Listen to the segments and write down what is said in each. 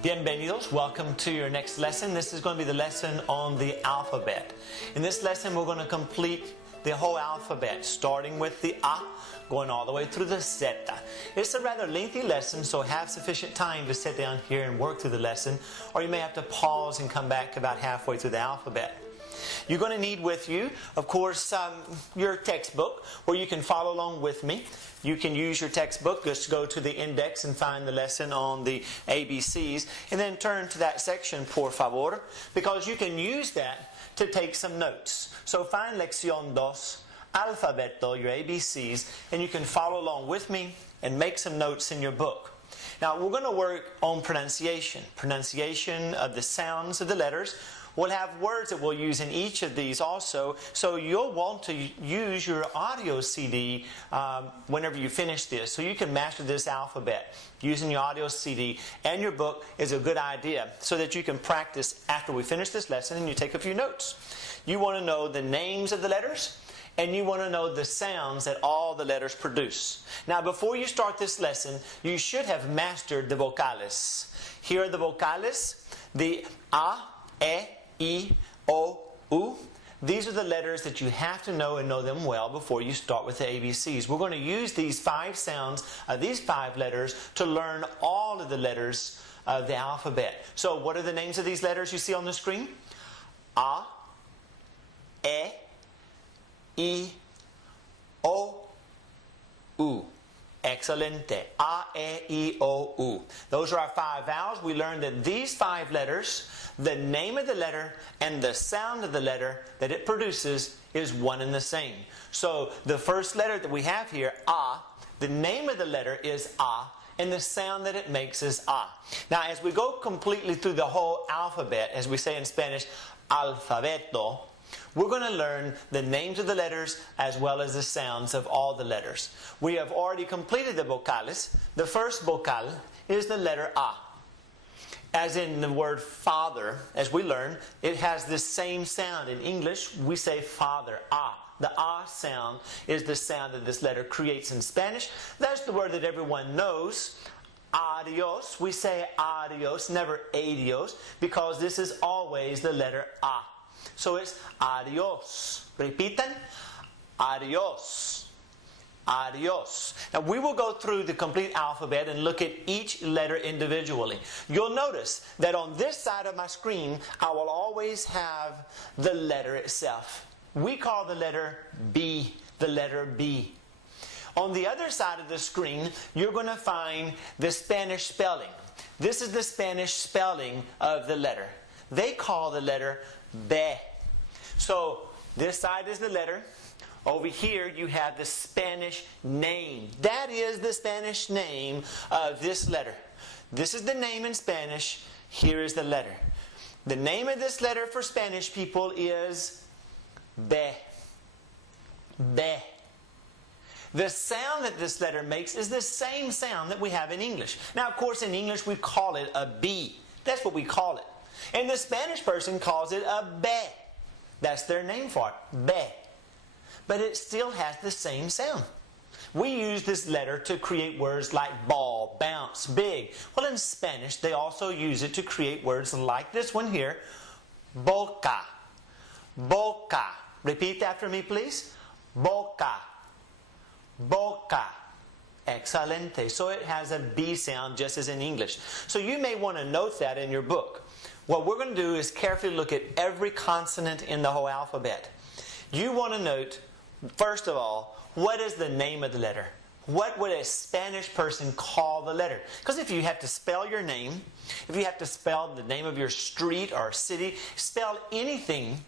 Bienvenidos, welcome to your next lesson. This is going to be the lesson on the alphabet. In this lesson we're going to complete the whole alphabet, starting with the A, going all the way through the Z. It's a rather lengthy lesson, so have sufficient time to sit down here and work through the lesson, or you may have to pause and come back about halfway through the alphabet. You're going to need with you, of course, your textbook, where you can follow along with me. You can use your textbook, just go to the index and find the lesson on the ABCs, and then turn to that section, por favor, because you can use that to take some notes. So find Lección 2, Alfabeto, your ABCs, and you can follow along with me and make some notes in your book. Now, we're going to work on pronunciation of the sounds of the letters. We'll have words that we'll use in each of these also, so you'll want to use your audio CD whenever you finish this, so you can master this alphabet. Using your audio CD and your book is a good idea, so that you can practice after we finish this lesson and you take a few notes. You want to know the names of the letters, and you want to know the sounds that all the letters produce. Now, before you start this lesson, you should have mastered the vocales. Here are the vocales, the A, E, I, O, U. These are the letters that you have to know and know them well before you start with the ABCs. We're going to use these 5 sounds, these 5 letters, to learn all of the letters of the alphabet. So what are the names of these letters you see on the screen? A, E, I, O, U. Excelente. A, E, I, O, U. Those are our 5 vowels. We learned that these 5 letters, the name of the letter and the sound of the letter that it produces is one and the same. So the first letter that we have here, A, the name of the letter is A, and the sound that it makes is A. Now, as we go completely through the whole alphabet, as we say in Spanish, alfabeto, we're going to learn the names of the letters as well as the sounds of all the letters. We have already completed the vocales. The first vocal is the letter A. As in the word father, as we learn, it has the same sound. In English, we say father, A. The A sound is the sound that this letter creates in Spanish. That's the word that everyone knows. Adios, we say adios, never adios, because this is always the letter A. So it's adios. Repitan. Adios. Adios. Now we will go through the complete alphabet and look at each letter individually. You'll notice that on this side of my screen, I will always have the letter itself. We call the letter B, the letter B. On the other side of the screen, you're going to find the Spanish spelling. This is the Spanish spelling of the letter. They call the letter B. So this side is the letter. Over here you have the Spanish name. That is the Spanish name of this letter. This is the name in Spanish. Here is the letter. The name of this letter for Spanish people is B. B. The sound that this letter makes is the same sound that we have in English. Now, of course, in English we call it a B. That's what we call it. And the Spanish person calls it a B. That's their name for it, B. But it still has the same sound. We use this letter to create words like ball, bounce, big. Well, in Spanish, they also use it to create words like this one here, boca. Boca. Repeat after me, please. Boca. Boca. Excelente. So it has a B sound just as in English. So you may want to note that in your book. What we're going to do is carefully look at every consonant in the whole alphabet. You want to note, first of all, what is the name of the letter? What would a Spanish person call the letter? Because if you have to spell your name, if you have to spell the name of your street or city, spell anything,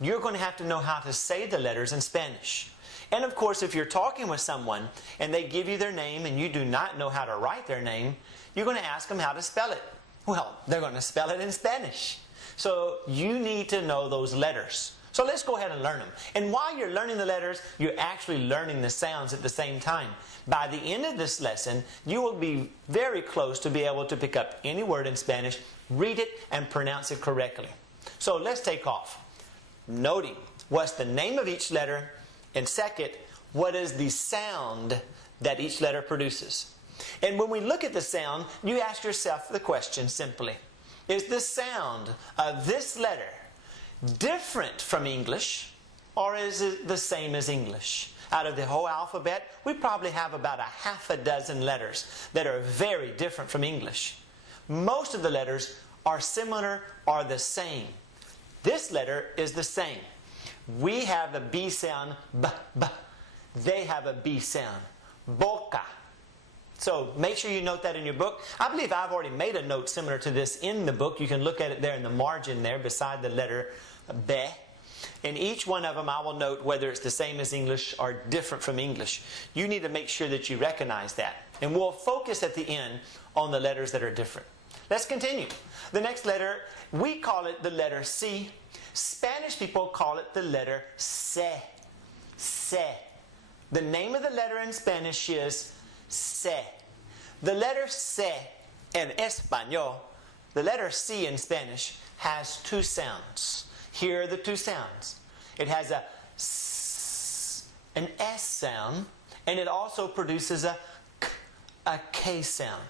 you're going to have to know how to say the letters in Spanish. And of course, if you're talking with someone and they give you their name and you do not know how to write their name, you're going to ask them how to spell it. Well, they're going to spell it in Spanish. So you need to know those letters. So let's go ahead and learn them. And while you're learning the letters, you're actually learning the sounds at the same time. By the end of this lesson, you will be very close to be able to pick up any word in Spanish, read it, and pronounce it correctly. So let's take off. Noting what's the name of each letter, and second, what is the sound that each letter produces. And when we look at the sound, you ask yourself the question simply, is the sound of this letter different from English, or is it the same as English? Out of the whole alphabet, we probably have about a half a dozen letters that are very different from English. Most of the letters are similar or the same. This letter is the same. We have a B sound, b, b. They have a B sound, boca. So make sure you note that in your book. I believe I've already made a note similar to this in the book. You can look at it there in the margin there beside the letter B. In each one of them, I will note whether it's the same as English or different from English. You need to make sure that you recognize that. And we'll focus at the end on the letters that are different. Let's continue. The next letter, we call it the letter C. Spanish people call it the letter C. C. The name of the letter in Spanish is C. The letter C in Espanol, the letter C in Spanish, has two sounds. Here are the two sounds. It has a S, an S sound, and it also produces a K sound.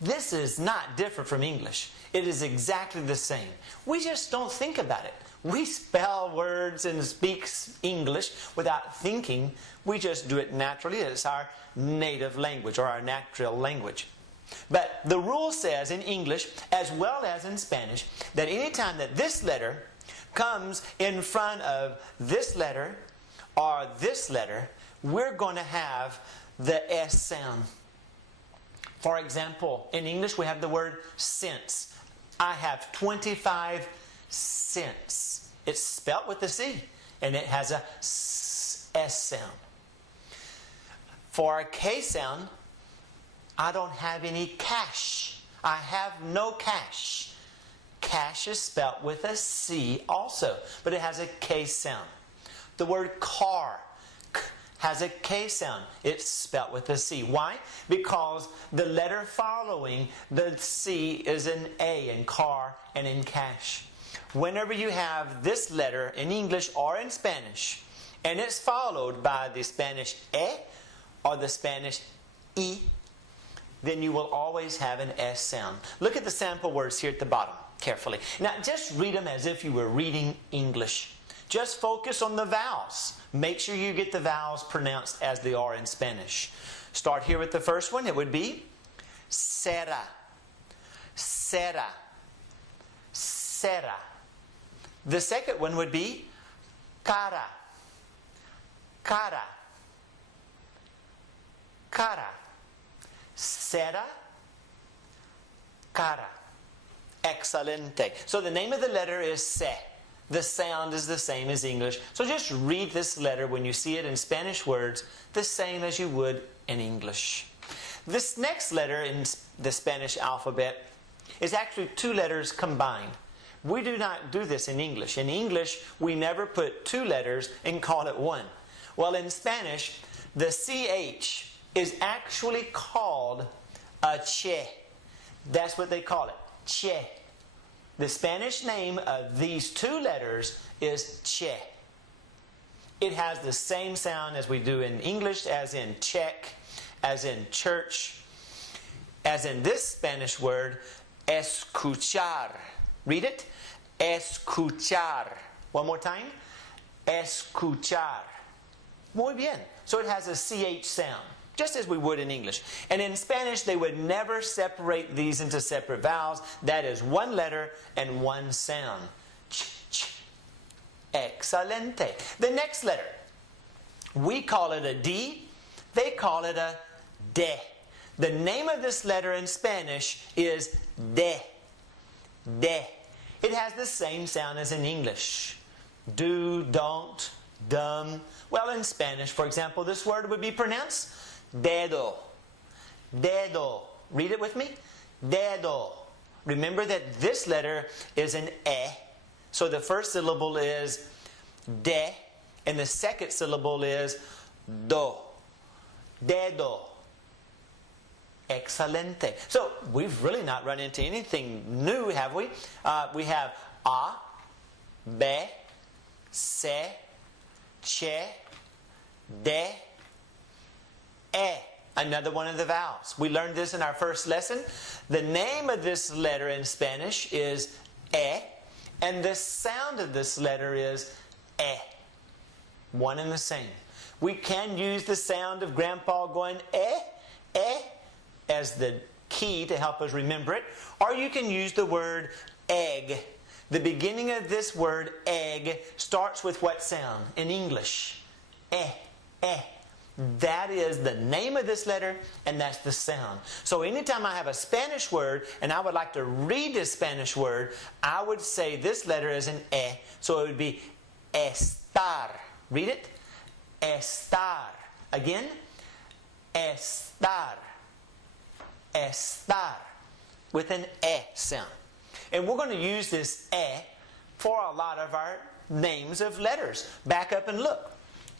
This is not different from English. It is exactly the same. We just don't think about it. We spell words and speak English without thinking. We just do it naturally. It's our native language or our natural language. But the rule says in English as well as in Spanish that anytime that this letter comes in front of this letter or this letter, we're going to have the S sound. For example, in English we have the word cents. I have 25 cents. It's spelt with a C, and it has a S sound. For a K sound, I don't have any cash. I have no cash. Cash is spelt with a C also, but it has a K sound. The word car has a K sound. It's spelt with a C. Why? Because the letter following the C is an A in car and in cash. Whenever you have this letter in English or in Spanish, and it's followed by the Spanish E or the Spanish I, then you will always have an S sound. Look at the sample words here at the bottom carefully. Now just read them as if you were reading English. Just focus on the vowels. Make sure you get the vowels pronounced as they are in Spanish. Start here with the first one. It would be cera, cera, cera. The second one would be cara, cara, cara. Cera, cara. Excelente. So the name of the letter is se. The sound is the same as English. So just read this letter when you see it in Spanish words the same as you would in English. This next letter in the Spanish alphabet is actually two letters combined. We do not do this in English. In English, we never put two letters and call it one. Well, in Spanish, the CH is actually called a che. That's what they call it, che. The Spanish name of these two letters is che. It has the same sound as we do in English, as in check, as in church, as in this Spanish word, escuchar. Read it. Escuchar. One more time. Escuchar. Muy bien. So it has a CH sound, just as we would in English. And in Spanish, they would never separate these into separate vowels. That is one letter and one sound. Ch, ch. Excelente. The next letter, we call it a D. They call it a de. The name of this letter in Spanish is de. De. It has the same sound as in English. Do, don't, dumb. Well, in Spanish, for example, this word would be pronounced dedo. Dedo. Read it with me. Dedo. Remember that this letter is an E. So the first syllable is de, and the second syllable is do. Dedo. Excelente. So we've really not run into anything new, have we? We have A, B, C, che, de, e. another one of the vowels. We learned this in our first lesson. The name of this letter in Spanish is E, and the sound of this letter is E. One and the same. We can use the sound of Grandpa going E as the key to help us remember it. Or you can use the word egg. The beginning of this word egg starts with what sound in English? E. That is the name of this letter, and that's the sound. So anytime I have a Spanish word and I would like to read this Spanish word, I would say this letter is an E. So it would be estar. Read it. Estar. Again. Estar. Estar. With an E sound. And we're going to use this E for a lot of our names of letters. Back up and look.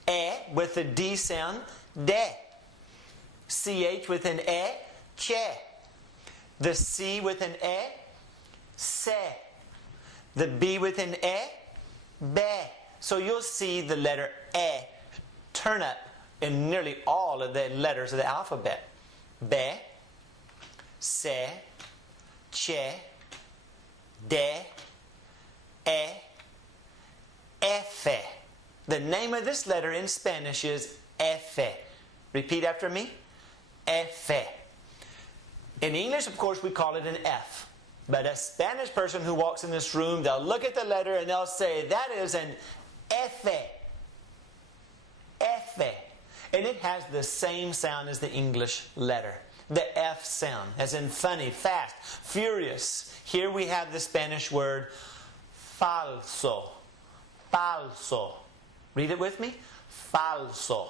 E with the D sound, de. CH with an E, che. The C with an E, se. The B with an E, be. So you'll see the letter E turn up in nearly all of the letters of the alphabet. Be, se, che, de, e, efe. The name of this letter in Spanish is efe. Repeat after me. Efe. In English, of course, we call it an F. But a Spanish person who walks in this room, they'll look at the letter and they'll say, that is an efe. Efe. And it has the same sound as the English letter. The F sound, as in funny, fast, furious. Here we have the Spanish word falso. Falso. Read it with me. Falso.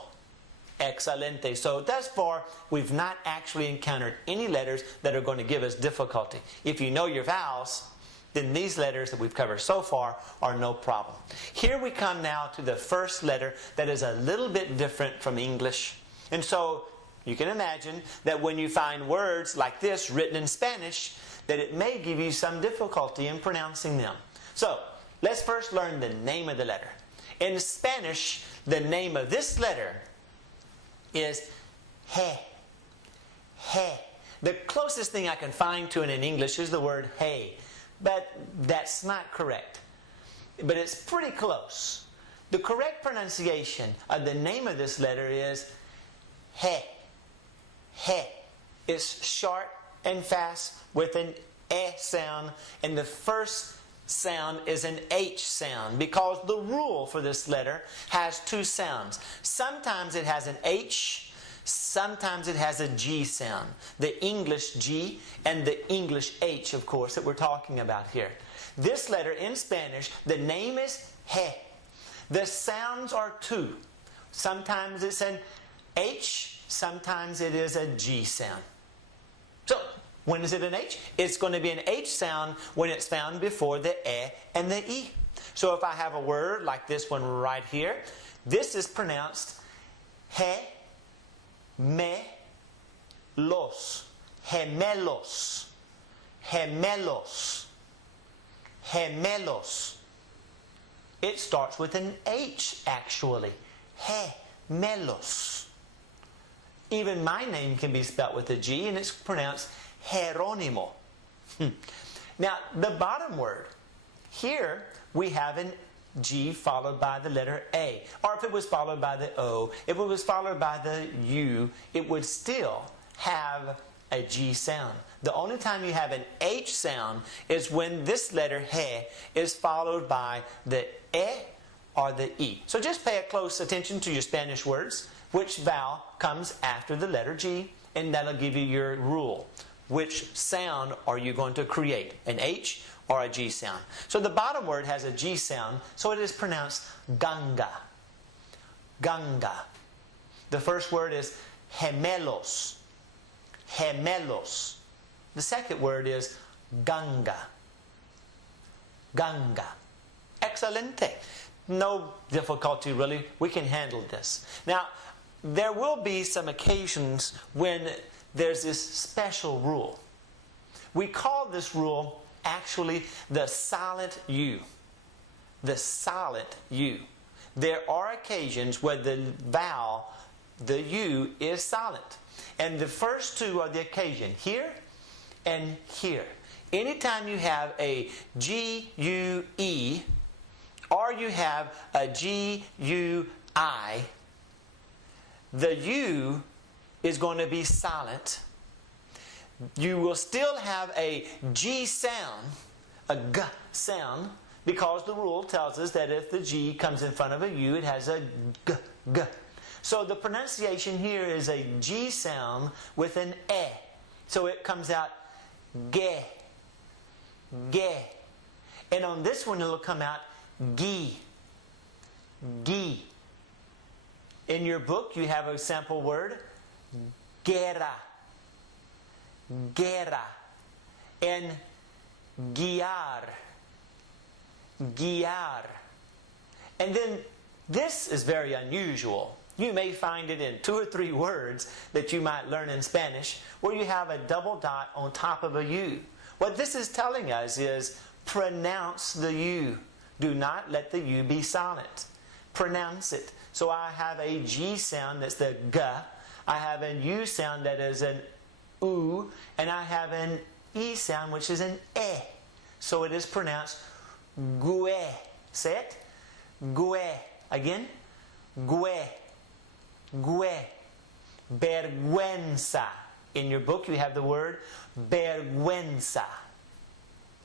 Excelente. So thus far, we've not actually encountered any letters that are going to give us difficulty. If you know your vowels, then these letters that we've covered so far are no problem. Here we come now to the first letter that is a little bit different from English. And so you can imagine that when you find words like this written in Spanish, that it may give you some difficulty in pronouncing them. So let's first learn the name of the letter. In Spanish, the name of this letter is he. He. The closest thing I can find to it in English is the word hey. But that's not correct. But it's pretty close. The correct pronunciation of the name of this letter is he. He. It's short and fast with an E sound, and the first sound is an H sound because the rule for this letter has two sounds. Sometimes it has an H, sometimes it has a G sound. The English G and the English H, of course, that we're talking about here. This letter in Spanish, the name is he. The sounds are two. Sometimes it's an H, sometimes it is a G sound. So, when is it an H? It's going to be an H sound when it's found before the E and the E. So if I have a word like this one right here, this is pronounced he, me, los. Gemelos. Gemelos. Gemelos. It starts with an H actually. Gemelos. Even my name can be spelt with a G, and it's pronounced Jerónimo. Now, the bottom word. Here, we have an G followed by the letter A. Or if it was followed by the O, if it was followed by the U, it would still have a G sound. The only time you have an H sound is when this letter he is followed by the E or the E. So just pay close attention to your Spanish words. Which vowel comes after the letter G, and that'll give you your rule. Which sound are you going to create? An H or a G sound? So the bottom word has a G sound, so it is pronounced ganga. Ganga. The first word is gemelos. Gemelos. The second word is ganga. Ganga. Excelente. No difficulty really. We can handle this. Now, there will be some occasions when there's this special rule. We call this rule actually the silent U. The silent U. There are occasions where the vowel, the U, is silent. And the first two are the occasion, here and here. Anytime you have a G-U-E or you have a G-U-I, the U is going to be silent. You will still have a G sound, a G sound, because the rule tells us that if the G comes in front of a U, it has a G, G. So the pronunciation here is a G sound with an E. So it comes out ge, ge. And on this one, it'll come out gi, gi. In your book, you have a sample word, guerra, guerra. And guiar, guiar. And then this is very unusual. You may find it in 2 or 3 words that you might learn in Spanish where you have a double dot on top of a U. What this is telling us is pronounce the U. Do not let the U be silent. Pronounce it. So I have a G sound that's the G. I have a U sound that is an U. And I have an E sound which is an E. So it is pronounced gue. Say it. Gue. Again. Gue. Gue. Vergüenza. In your book you have the word vergüenza.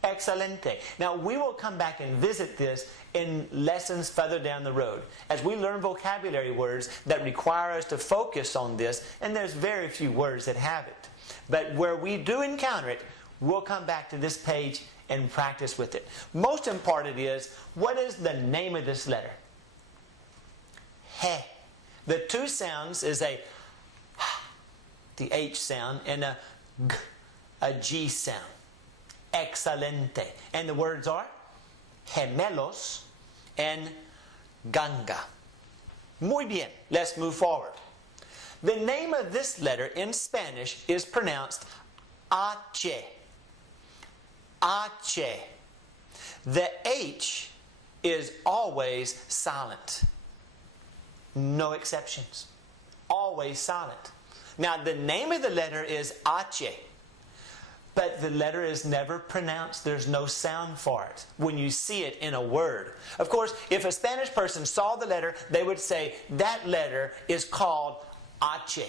Excelente. Now we will come back and visit this in lessons further down the road as we learn vocabulary words that require us to focus on this, and there's very few words that have it. But where we do encounter it, we'll come back to this page and practice with it. Most important is, what is the name of this letter? He. The 2 sounds is a the H sound, and a G, a G sound. Excelente. And the words are gemelos and ganga. Muy bien. Let's move forward. The name of this letter in Spanish is pronounced H. H. The H is always silent. No exceptions. Always silent. Now the name of the letter is H, but the letter is never pronounced. There's no sound for it when you see it in a word. Of course, if a Spanish person saw the letter, they would say that letter is called H.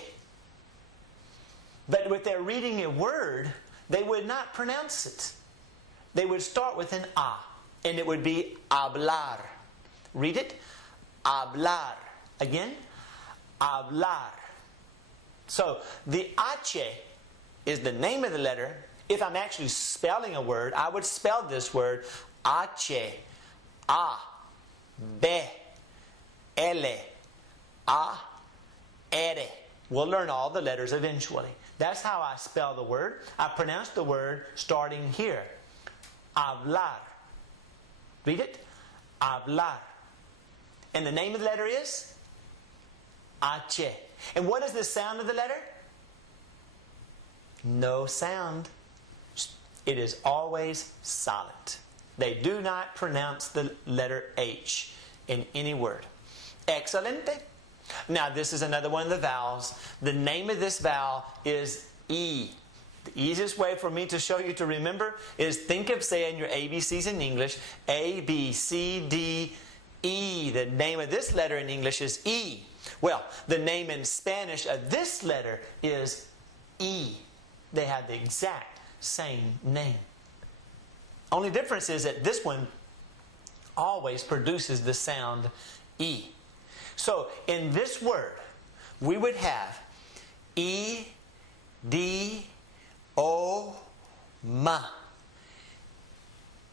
But if they're reading a word, they would not pronounce it. They would start with an A, and it would be hablar. Read it. Hablar. Again. Hablar. So the H is the name of the letter. If I'm actually spelling a word, I would spell this word H, A, B, L, A, R. We'll learn all the letters eventually. That's how I spell the word. I pronounce the word starting here. Hablar. Read it. Hablar. And the name of the letter is H. And what is the sound of the letter? No sound. It is always silent. They do not pronounce the letter H in any word. Excelente. Now this is another one of the vowels. The name of this vowel is E. The easiest way for me to show you to remember is think of saying your ABCs in English. A, B, C, D, E. The name of this letter in English is E. Well, the name in Spanish of this letter is E. They have the exact same name. Only difference is that this one always produces the sound E. So in this word, we would have E, D, O, ma.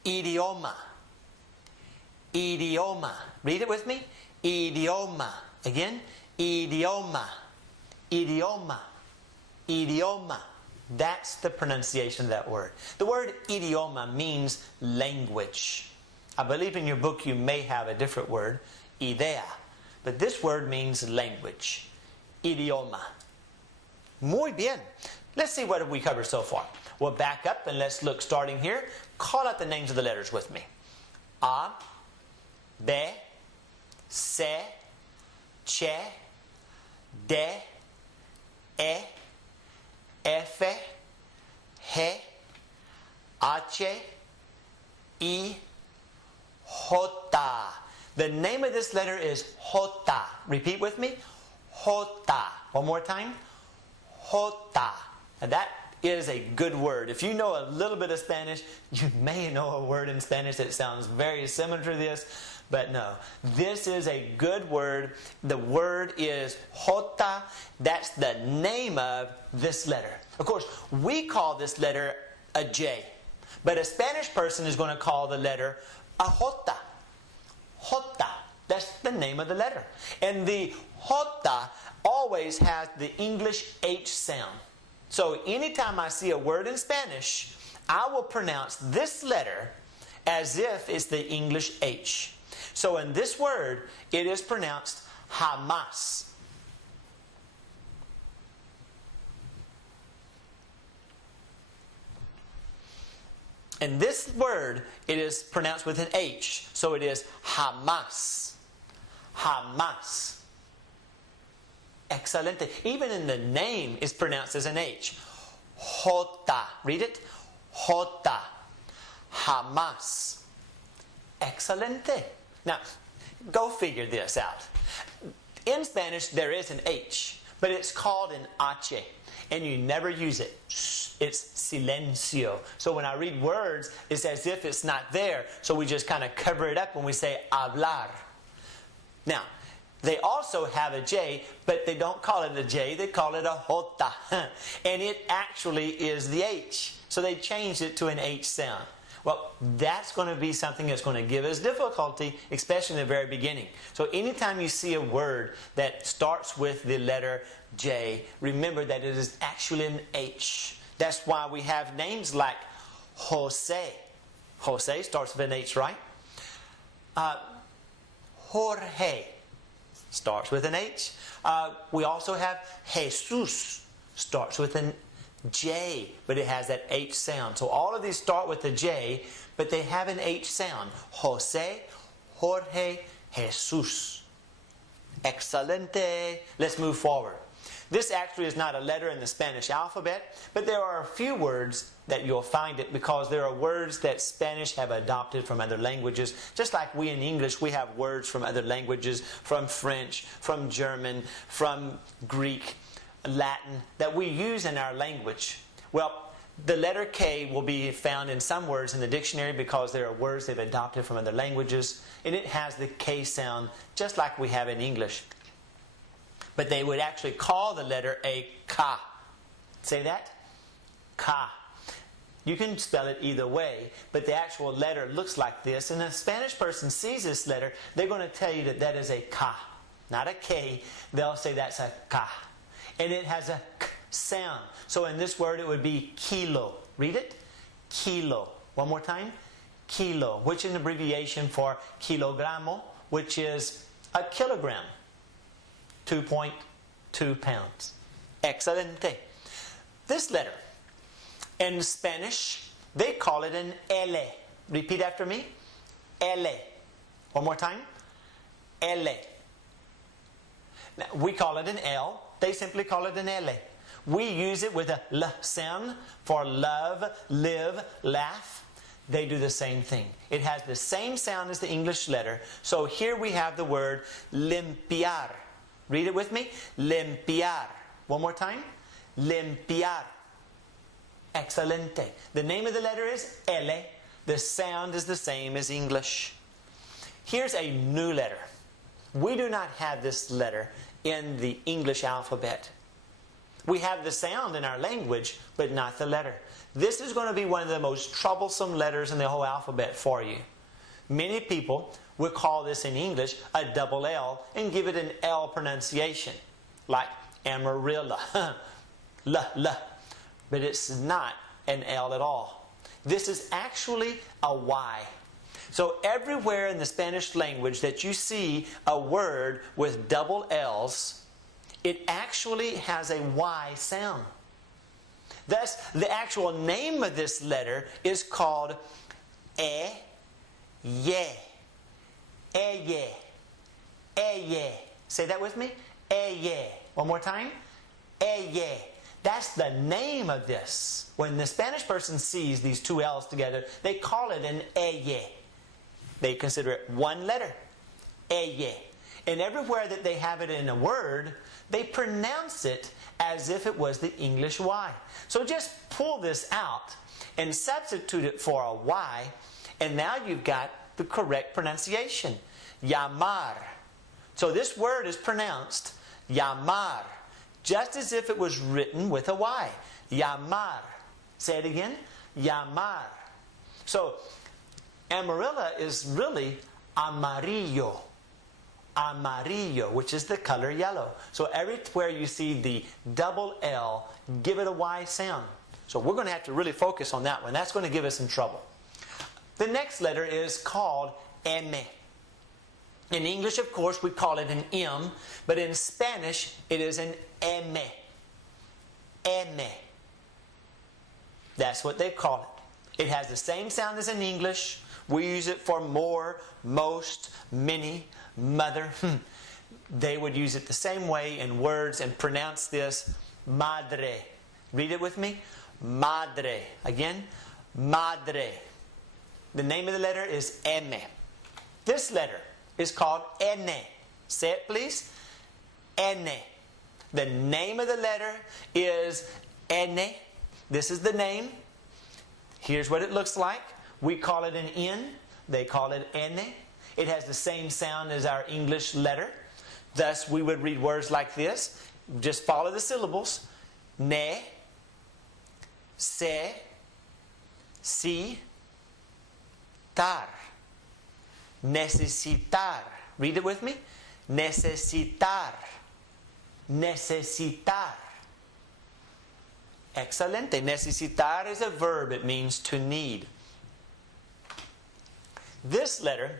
Idioma. Idioma. Read it with me. Idioma. Again. Idioma. Idioma. Idioma. That's the pronunciation of that word. The word idioma means language. I believe in your book you may have a different word, idea. But this word means language. Idioma. Muy bien. Let's see what we covered so far. We'll back up and let's look starting here. Call out the names of the letters with me. A, B, C, Ch, D, E, F, G, H, I, J. The name of this letter is J. Repeat with me. J. One more time. J. And that is a good word. If you know a little bit of Spanish, you may know a word in Spanish that sounds very similar to this. But no, this is a good word. The word is J. That's the name of this letter. Of course, we call this letter a J. But a Spanish person is going to call the letter a J. J. That's the name of the letter. And the J always has the English H sound. So anytime I see a word in Spanish, I will pronounce this letter as if it's the English H. So in this word, it is pronounced jamás. In this word, it is pronounced with an H. So it is jamás. Jamás. Excelente. Even in the name, it's pronounced as an H. J. Read it. J. Jamás. Excelente. Now, go figure this out. In Spanish, there is an H, but it's called an H, and you never use it. It's silencio. So when I read words, it's as if it's not there, so we just kind of cover it up when we say hablar. Now, they also have a J, but they don't call it a J, they call it a J. And it actually is the H. So they changed it to an H sound. Well, that's going to be something that's going to give us difficulty, especially in the very beginning. So anytime you see a word that starts with the letter J, remember that it is actually an H. That's why we have names like Jose. Jose starts with an H, right? Jorge starts with an H. We also have Jesus, starts with an J, but it has that H sound. So all of these start with a J, but they have an H sound. Jose, Jorge, Jesus. Excelente. Let's move forward. This actually is not a letter in the Spanish alphabet, but there are a few words that you'll find it because there are words that Spanish have adopted from other languages. Just like we in English, we have words from other languages, from French, from German, from Greek, Latin, that we use in our language. Well, the letter K will be found in some words in the dictionary because there are words they've adopted from other languages, and it has the K sound just like we have in English. But they would actually call the letter a K. Say that? K. You can spell it either way, but the actual letter looks like this. And if a Spanish person sees this letter, they're going to tell you that that is a K, not a K. They'll say that's a K. And it has a K sound. So in this word, it would be kilo. Read it. Kilo. One more time. Kilo, which is an abbreviation for kilogramo, which is a kilogram. 2.2 pounds. Excelente. This letter, in Spanish, they call it an L. Repeat after me. L. One more time. L. Now, we call it an L. They simply call it an L. We use it with a L sound for love, live, laugh. They do the same thing. It has the same sound as the English letter. So here we have the word limpiar. Read it with me. Limpiar. One more time. Limpiar. Excelente. The name of the letter is L. The sound is the same as English. Here's a new letter. We do not have this letter in the English alphabet. We have the sound in our language, but not the letter. This is going to be one of the most troublesome letters in the whole alphabet for you. Many people would call this in English a double L and give it an L pronunciation, like Amarillo. L. But it's not an L at all. This is actually a Y. So everywhere in the Spanish language that you see a word with double L's, it actually has a Y sound. Thus, the actual name of this letter is called E, Ye. Eye. Eye. Say that with me. Eye. One more time. Eye. That's the name of this. When the Spanish person sees these two L's together, they call it an eye. They consider it one letter. Eye. And everywhere that they have it in a word, they pronounce it as if it was the English Y. So just pull this out and substitute it for a Y, and now you've got the correct pronunciation. Llamar. So this word is pronounced llamar, just as if it was written with a Y. Llamar. Say it again. Llamar. So Amarilla is really amarillo. Amarillo, which is the color yellow. So everywhere you see the double L, give it a Y sound. So we're going to have to really focus on that one. That's going to give us some trouble. The next letter is called M. In English, of course, we call it an M, but in Spanish, it is an M. M. That's what they call it. It has the same sound as in English. We use it for more, most, many, mother. They would use it the same way in words and pronounce this madre. Read it with me. Madre. Again, madre. The name of the letter is M. This letter is called N. Say it, please. N. The name of the letter is N. This is the name. Here's what it looks like. We call it an N. They call it N. It has the same sound as our English letter. Thus, we would read words like this. Just follow the syllables. Ne, se, si, tar. Necesitar. Read it with me. Necesitar. Necesitar. Excelente. Necesitar is a verb. It means to need. This letter,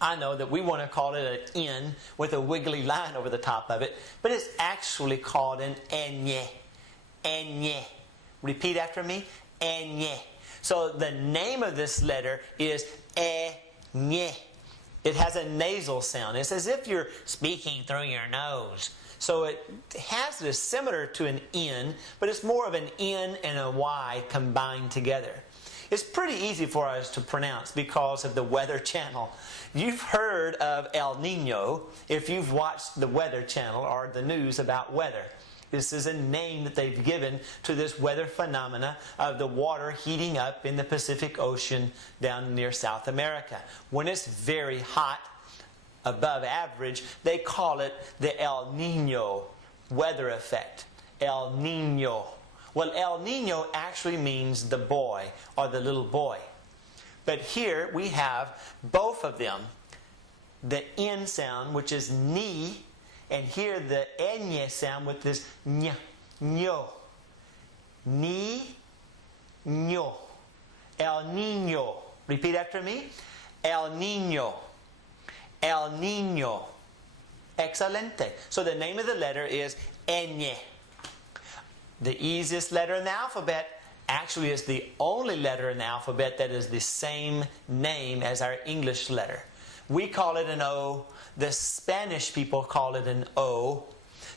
I know that we want to call it an N with a wiggly line over the top of it, but it's actually called an Ñ. Ñ. Repeat after me. Ñ. So the name of this letter is Ñ. It has a nasal sound. It's as if you're speaking through your nose. So it has this similar to an N, but it's more of an N and a Y combined together. It's pretty easy for us to pronounce because of the Weather Channel. You've heard of El Nino if you've watched the Weather Channel or the news about weather. This is a name that they've given to this weather phenomena of the water heating up in the Pacific Ocean down near South America. When it's very hot, above average, they call it the El Nino weather effect. El Nino. Well, El Nino actually means the boy or the little boy. But here we have both of them. The N sound, which is ni, and here the Ñ sound with this ñ, ño. Ni, ño. El Niño. Repeat after me. El Niño. El Niño. Excelente. So the name of the letter is Ñ. The easiest letter in the alphabet actually is the only letter in the alphabet that is the same name as our English letter. We call it an O. The Spanish people call it an O.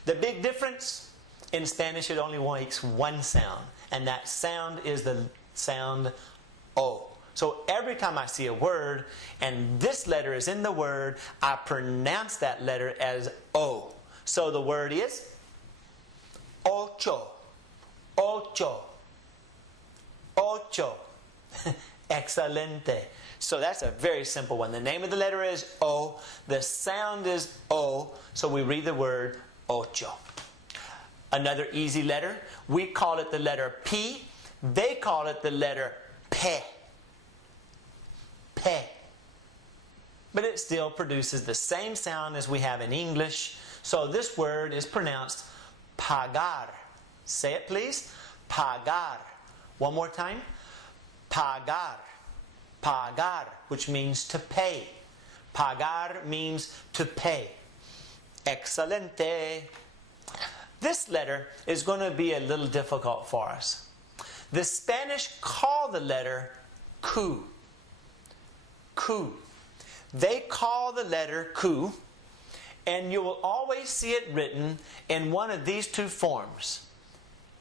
The big difference, in Spanish it only makes one sound, and that sound is the sound O. So every time I see a word and this letter is in the word, I pronounce that letter as O. So the word is ocho. Ocho. Ocho. Excelente. So that's a very simple one. The name of the letter is O. The sound is O. So we read the word ocho. Another easy letter. We call it the letter P. They call it the letter P. P. But it still produces the same sound as we have in English. So this word is pronounced pagar. Say it, please. Pagar. One more time. Pagar. Pagar, which means to pay. Pagar means to pay. Excelente. This letter is going to be a little difficult for us. The Spanish call the letter Q. Q. They call the letter Q, and you will always see it written in one of these two forms.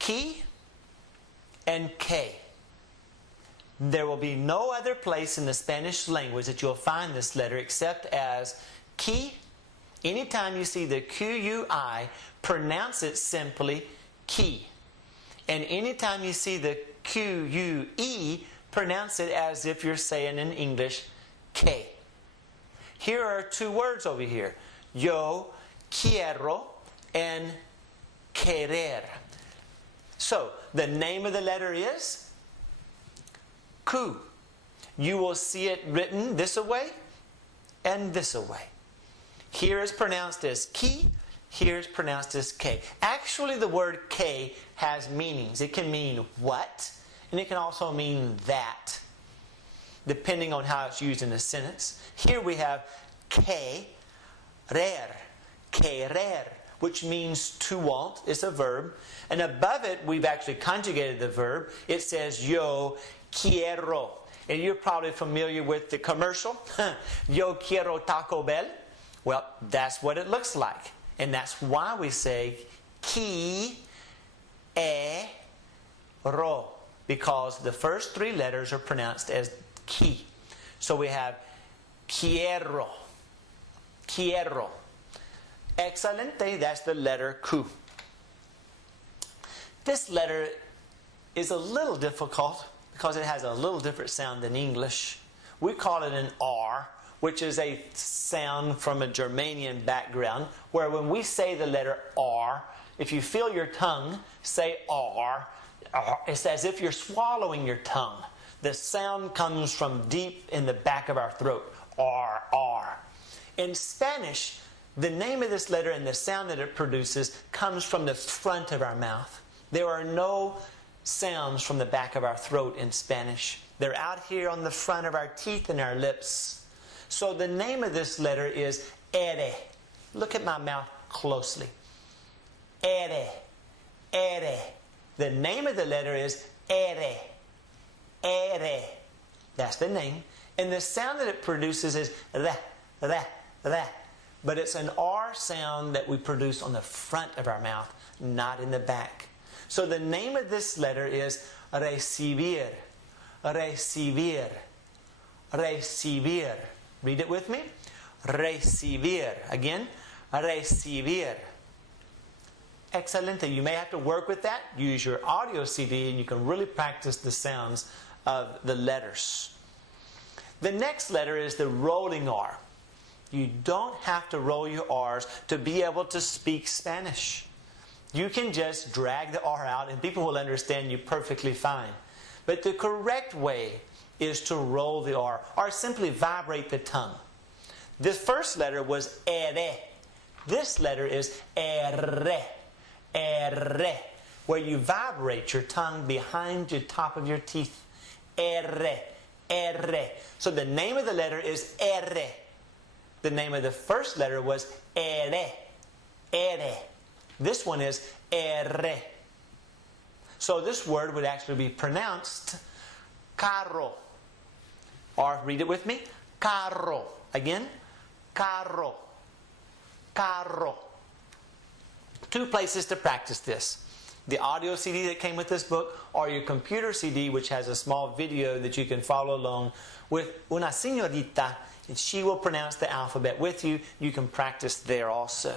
ki and ke. There will be no other place in the Spanish language that you'll find this letter except as ki. Anytime you see the Q-U-I, pronounce it simply ki. And anytime you see the Q-U-E, pronounce it as if you're saying in English, ke. Here are two words over here. Yo quiero and querer. So, the name of the letter is Q. You will see it written this way and this way. Here is pronounced as ki, here is pronounced as ke. Actually, the word ke has meanings. It can mean what, and it can also mean that, depending on how it's used in a sentence. Here we have querer, querer, which means to want. It's a verb. And above it, we've actually conjugated the verb. It says yo quiero. And you're probably familiar with the commercial, Yo quiero Taco Bell. Well, that's what it looks like. And that's why we say quiero, because the first three letters are pronounced as ki. So we have quiero, quiero. Excelente, that's the letter Q. This letter is a little difficult because it has a little different sound than English. We call it an R, which is a sound from a Germanian background, where when we say the letter R, if you feel your tongue say R, it's as if you're swallowing your tongue. The sound comes from deep in the back of our throat. R, R. In Spanish, the name of this letter and the sound that it produces comes from the front of our mouth. There are no sounds from the back of our throat in Spanish. They're out here on the front of our teeth and our lips. So the name of this letter is ere. Look at my mouth closely. Ere. Ere. The name of the letter is ere. Ere. That's the name. And the sound that it produces is ra, ra, ra. But it's an R sound that we produce on the front of our mouth, not in the back. So the name of this letter is recibir. Recibir. Recibir. Read it with me. Recibir. Again, recibir. Excelente. You may have to work with that. Use your audio CD and you can really practice the sounds of the letters. The next letter is the rolling R. You don't have to roll your R's to be able to speak Spanish. You can just drag the R out and people will understand you perfectly fine. But the correct way is to roll the R, or simply vibrate the tongue. The first letter was ere. This letter is ere. Ere. Where you vibrate your tongue behind the top of your teeth. Ere. Ere. So the name of the letter is ere. The name of the first letter was ere. Ere. This one is ere. So this word would actually be pronounced carro. Or read it with me. Carro. Again. Carro. Carro. Two places to practice this. The audio CD that came with this book, or your computer CD, which has a small video that you can follow along with una señorita, and she will pronounce the alphabet with you. You can practice there also.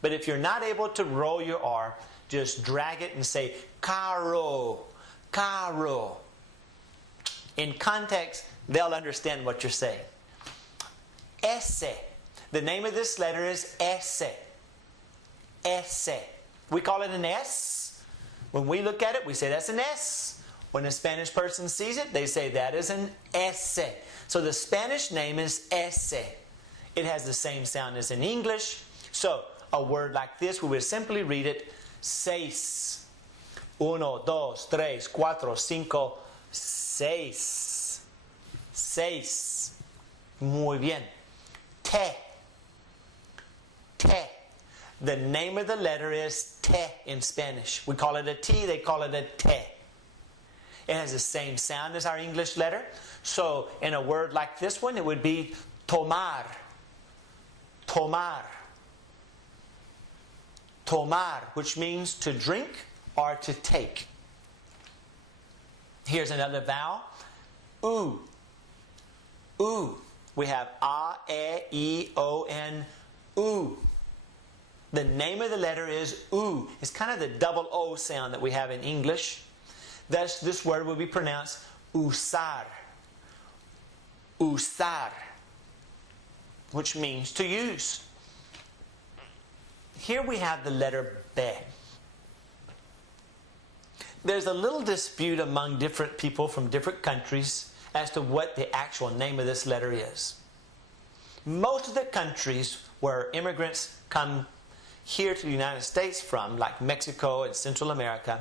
But if you're not able to roll your R, just drag it and say carro, carro. In context, they'll understand what you're saying. Ese. The name of this letter is ese. Ese. We call it an S. When we look at it, we say that's an S. When a Spanish person sees it, they say that is an ese. So the Spanish name is ese. It has the same sound as in English. So a word like this, we would simply read it seis. Uno, dos, tres, cuatro, cinco, seis. Seis. Muy bien. Te. Te. The name of the letter is te in Spanish. We call it a T, they call it a te. It has the same sound as our English letter. So in a word like this one, it would be tomar. Tomar. Tomar, which means to drink or to take. Here's another vowel. Oo. Oo. We have A, E, O, N. Oo. The name of the letter is oo. It's kind of the double O sound that we have in English. Thus, this word will be pronounced usar. Usar. Which means to use. Here we have the letter B. There's a little dispute among different people from different countries as to what the actual name of this letter is. Most of the countries where immigrants come here to the United States from, like Mexico and Central America,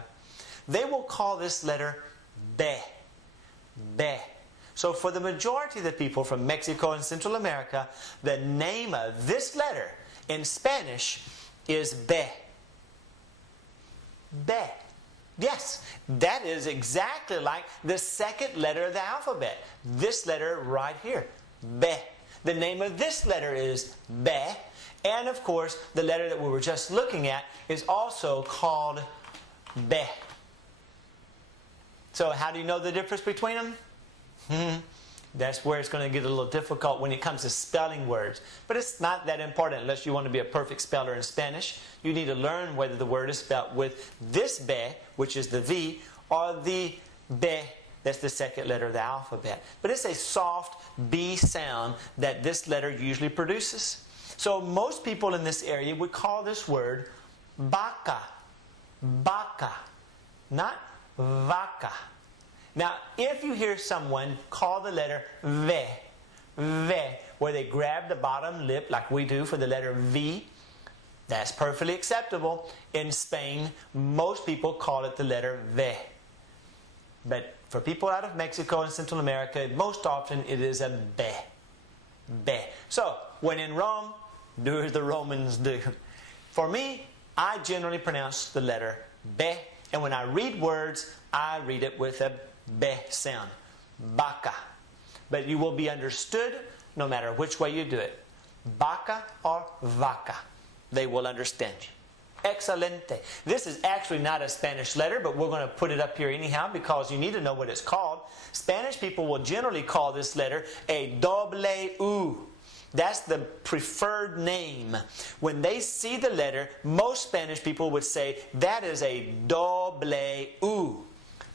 they will call this letter B. B. So for the majority of the people from Mexico and Central America, the name of this letter in Spanish is B. B. Yes, that is exactly like the second letter of the alphabet. This letter right here, B. The name of this letter is B. And of course, the letter that we were just looking at is also called B. So how do you know the difference between them? That's where it's going to get a little difficult when it comes to spelling words. But it's not that important unless you want to be a perfect speller in Spanish. You need to learn whether the word is spelled with this B, which is the V, or the B, that's the second letter of the alphabet. But it's a soft B sound that this letter usually produces. So most people in this area would call this word vaca. Vaca. Not vaca. Now, if you hear someone call the letter V, V, where they grab the bottom lip like we do for the letter V, that's perfectly acceptable. In Spain, most people call it the letter V. But for people out of Mexico and Central America, most often it is a B. B. So, when in Rome, do as the Romans do. For me, I generally pronounce the letter B, and when I read words, I read it with a B sound. Vaca. But you will be understood no matter which way you do it. Vaca or vaca. They will understand you. Excelente. This is actually not a Spanish letter, but we're going to put it up here anyhow because you need to know what it's called. Spanish people will generally call this letter a doble U. That's the preferred name. When they see the letter, most Spanish people would say that is a doble U.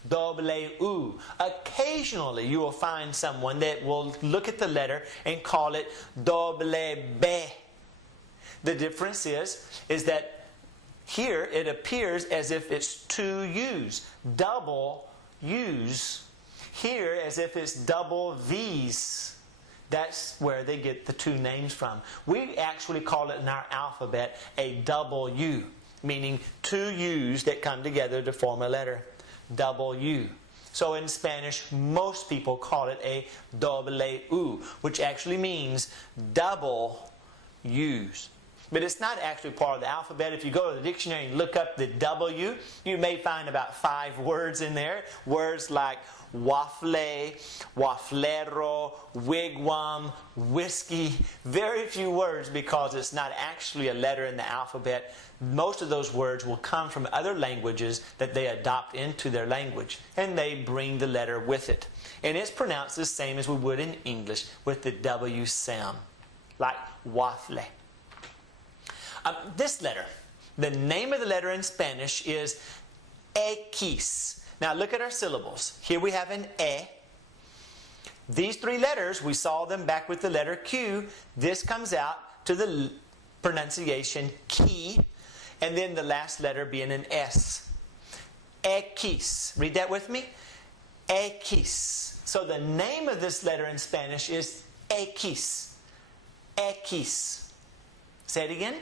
Doble U. Occasionally you will find someone that will look at the letter and call it doble B. The difference is that here it appears as if it's two U's. Double U's. Here as if it's double V's. That's where they get the two names from. We actually call it in our alphabet a double U, meaning two U's that come together to form a letter. Double U. So in Spanish, most people call it a doble U, which actually means double U's. But it's not actually part of the alphabet. If you go to the dictionary and look up the W, you may find about 5 words in there. Words like waffle, wafflero, wigwam, whiskey. Very few words because it's not actually a letter in the alphabet. Most of those words will come from other languages that they adopt into their language. And they bring the letter with it. And it's pronounced the same as we would in English with the W sound. Like waffle. This letter, the name of the letter in Spanish is X. Now look at our syllables. Here we have an E. These 3 letters, we saw them back with the letter Q. This comes out to the pronunciation ki, and then the last letter being an S. X. Read that with me. X. So the name of this letter in Spanish is X. X. Say it again.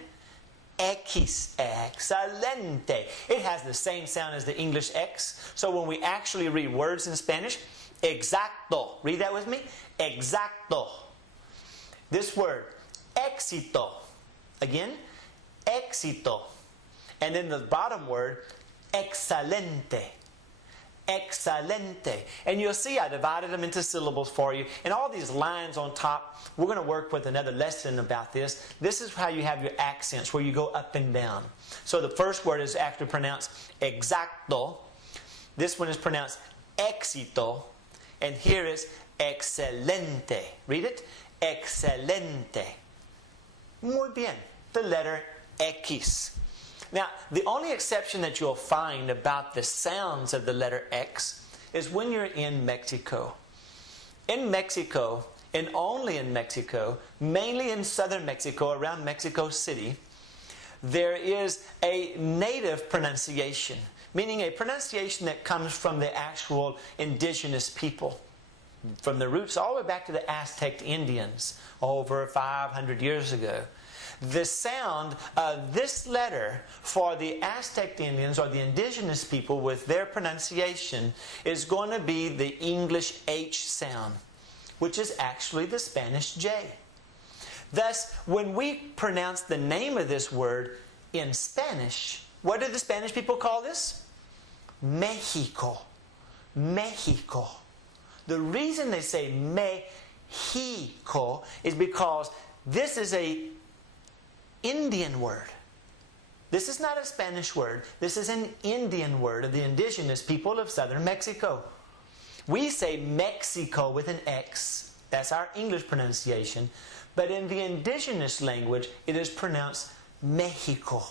X. Excelente. It has the same sound as the English X. So when we actually read words in Spanish, exacto. Read that with me. Exacto. This word, éxito. Again, éxito. And then the bottom word, excelente. excelente. And you'll see I divided them into syllables for you. And all these lines on top, we're going to work with another lesson about this. This is how you have your accents, where you go up and down. So the first word is actually pronounced exacto. This one is pronounced éxito. And here is excelente. Read it. Excelente. Muy bien. The letter X. Now, the only exception that you'll find about the sounds of the letter X is when you're in Mexico. In Mexico, and only in Mexico, mainly in southern Mexico, around Mexico City, there is a native pronunciation, meaning a pronunciation that comes from the actual indigenous people, from the roots all the way back to the Aztec Indians over 500 years ago. The sound of this letter for the Aztec Indians or the indigenous people with their pronunciation is going to be the English H sound, which is actually the Spanish J. Thus, when we pronounce the name of this word in Spanish, what do the Spanish people call this? Mexico. Mexico. The reason they say Mexico is because this is a Indian word. This is not a Spanish word. This is an Indian word of the indigenous people of southern Mexico. We say Mexico with an X. That's our English pronunciation. But in the indigenous language, it is pronounced Mexico.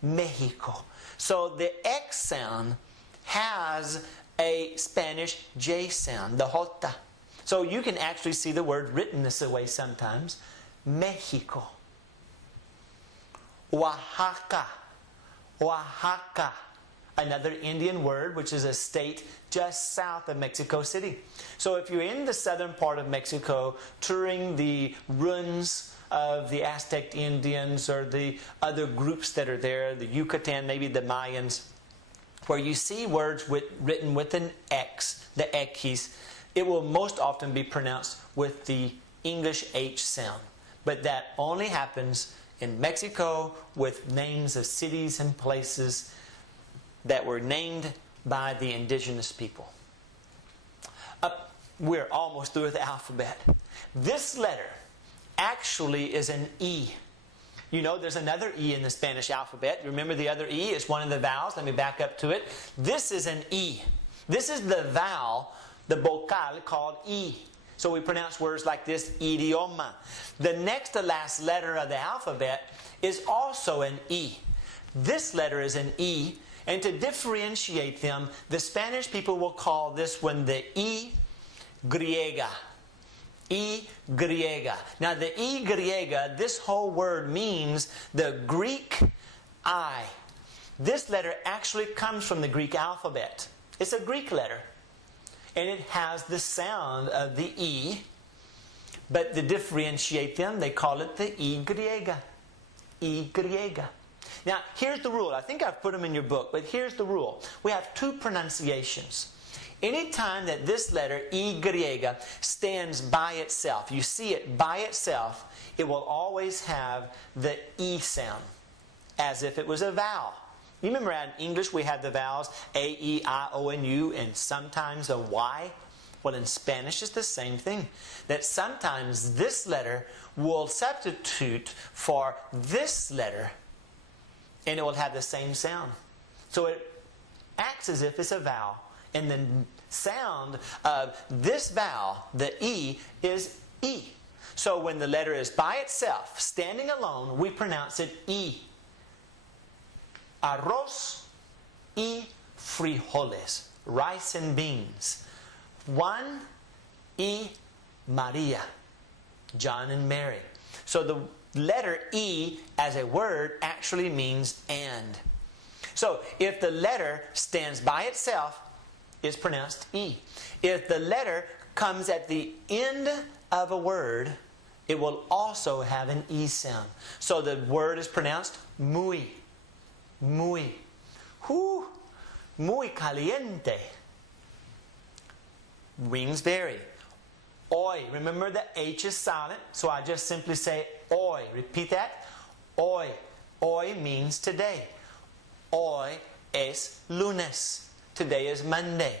Mexico. So the X sound has a Spanish J sound, the J. So you can actually see the word written this way sometimes. Mexico. Oaxaca. Oaxaca. Another Indian word, which is a state just south of Mexico City. So if you're in the southern part of Mexico, touring the ruins of the Aztec Indians or the other groups that are there, the Yucatan, maybe the Mayans, where you see words written with an X, the X, it will most often be pronounced with the English H sound. But that only happens in Mexico with names of cities and places that were named by the indigenous people. We're almost through with the alphabet. This letter actually is an E. You know there's another E in the Spanish alphabet. Remember the other E is one of the vowels. Let me back up to it. This is an E. This is the vowel, the vocal called E. So we pronounce words like this, idioma. The next to last letter of the alphabet is also an E. This letter is an E. And to differentiate them, the Spanish people will call this one the Y griega. Y griega. Now the Y griega, this whole word means the Greek I. This letter actually comes from the Greek alphabet. It's a Greek letter. And it has the sound of the E. But to differentiate them, they call it the Y griega. Y griega. Now, here's the rule. I think I've put them in your book, but here's the rule. We have two pronunciations. Anytime that this letter, Y griega, stands by itself, you see it by itself, it will always have the E sound, as if it was a vowel. You remember in English we have the vowels A, E, I, O, and U, and sometimes a Y? Well, in Spanish it's the same thing. That sometimes this letter will substitute for this letter, and it will have the same sound. So it acts as if it's a vowel. And the sound of this vowel, the E, is E. So when the letter is by itself, standing alone, we pronounce it E. Arroz y frijoles. Rice and beans. Juan y Maria. John and Mary. So the letter E as a word actually means and. So if the letter stands by itself, it's pronounced E. If the letter comes at the end of a word, it will also have an E sound. So the word is pronounced muy. Muy. Muy caliente. Wings vary. Hoy. Remember the H is silent, so I just simply say hoy. Repeat that. Hoy. Hoy means today. Hoy es lunes. Today is Monday.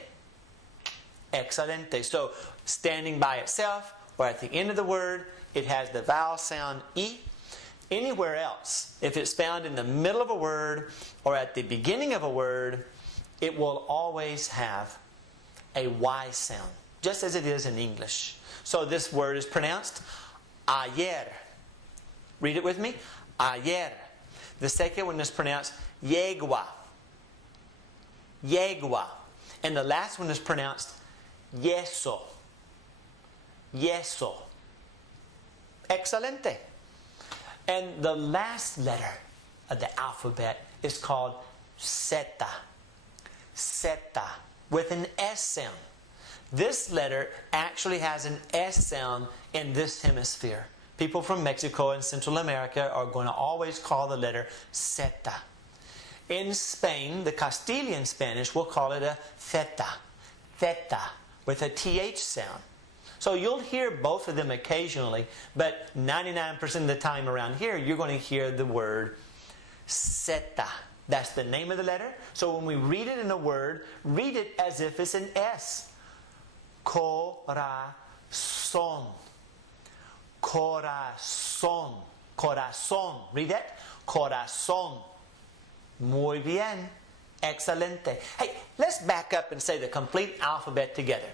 Excelente. So, standing by itself or at the end of the word, it has the vowel sound E. Anywhere else, if it's found in the middle of a word or at the beginning of a word, it will always have a Y sound, just as it is in English. So this word is pronounced ayer. Read it with me. Ayer. The second one is pronounced yegua. Yegua. And the last one is pronounced yeso. Yeso. Excelente. And the last letter of the alphabet is called zeta. Zeta. With an S sound. This letter actually has an S sound in this hemisphere. People from Mexico and Central America are going to always call the letter zeta. In Spain, the Castilian Spanish will call it a theta. Theta. With a TH sound. So you'll hear both of them occasionally, but 99% of the time around here, you're going to hear the word zeta. That's the name of the letter. So when we read it in a word, read it as if it's an S. Corazón. Corazón. Corazón. Read that? Corazón. Muy bien. Excelente. Hey, let's back up and say the complete alphabet together.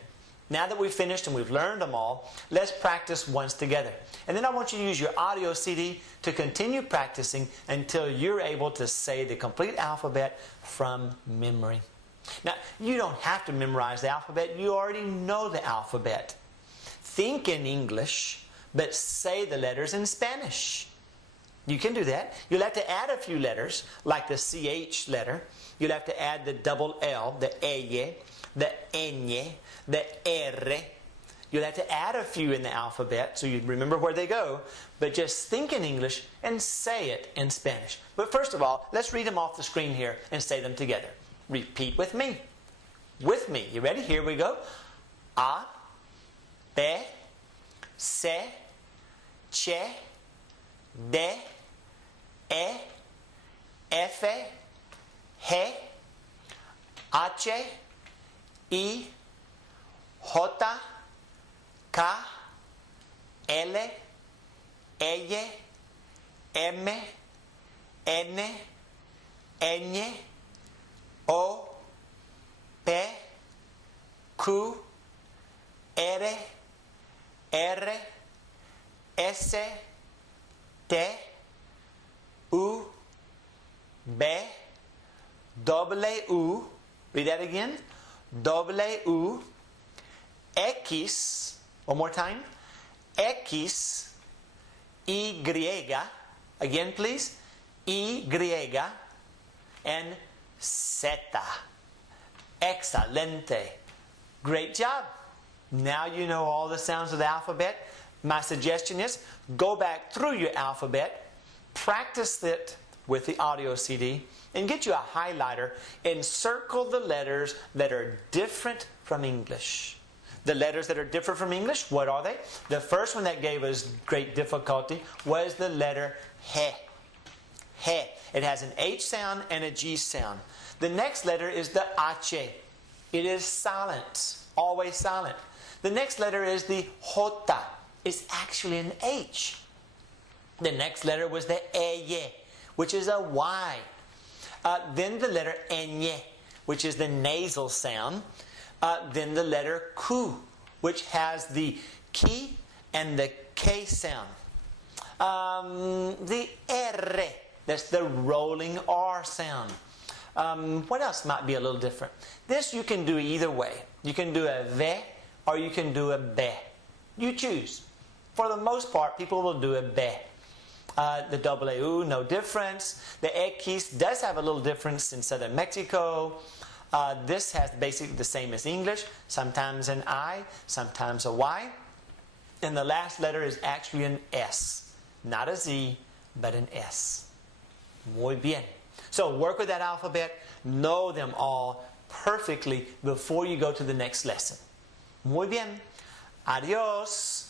Now that we've finished and we've learned them all, let's practice once together. And then I want you to use your audio CD to continue practicing until you're able to say the complete alphabet from memory. Now, you don't have to memorize the alphabet. You already know the alphabet. Think in English, but say the letters in Spanish. You can do that. You'll have to add a few letters, like the CH letter. You'll have to add the double L, the eye, the ñ, the R. You'll have to add a few in the alphabet so you remember where they go. But just think in English and say it in Spanish. But first of all, let's read them off the screen here and say them together. Repeat with me. With me. You ready? Here we go. A, B, C, Ch, D, E, F, G, H, I, J, K, L, L, M, N, Ñ, O, P, Q, R, R, S, T, U, B, W, read that again, W, X, one more time, X, Y, again please, Y, and zeta. Excelente. Great job. Now you know all the sounds of the alphabet. My suggestion is go back through your alphabet, practice it with the audio CD, and get you a highlighter and circle the letters that are different from English. The letters that are different from English, what are they? The first one that gave us great difficulty was the letter He. He. It has an H sound and a G sound. The next letter is the H. It is silent, always silent. The next letter is the J. It's actually an H. The next letter was the Ey, which is a Y. Then the letter Ñ, which is the nasal sound. Then the letter Q, which has the Ki and the K sound. The R, that's the rolling R sound. What else might be a little different? This you can do either way. You can do a V or you can do a B. You choose. For the most part, people will do a B. The W, no difference. The X does have a little difference in southern Mexico. This has basically the same as English. Sometimes an I, sometimes a Y. And the last letter is actually an S. Not a Z, but an S. Muy bien. So work with that alphabet. Know them all perfectly before you go to the next lesson. Muy bien. Adiós.